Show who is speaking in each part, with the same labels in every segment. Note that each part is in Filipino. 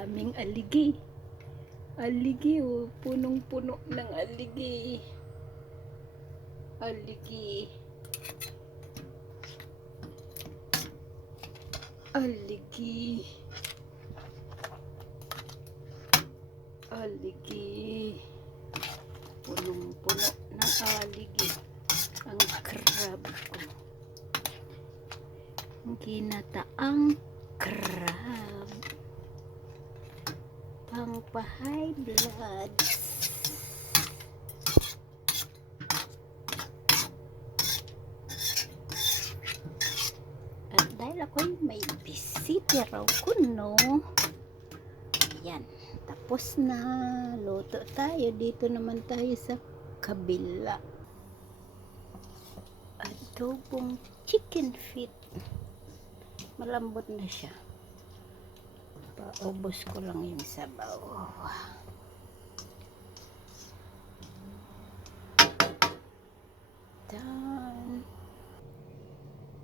Speaker 1: aligi. Aligi, oh. Punong-puno ng aligi. Aligi. Aligi. Aligi. Punong-puno ng aligi. Ang crab ko. Ang crab. Pang-high blood. At dahil ako'y may bisita raw kuno. Ayan. Tapos na. Luto tayo. Dito naman tayo sa kabila. Adobong chicken feet. Malambot na siya. Paubos ko lang yung sabaw. Done.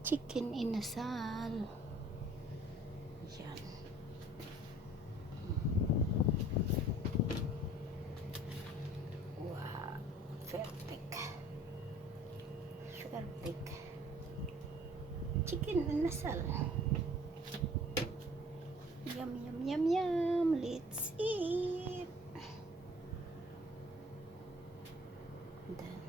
Speaker 1: Chicken inasal. Yan. Wow. Perfect. Perfect. Chicken inasal. Yum, yum, yum, yum. Let's eat. Then,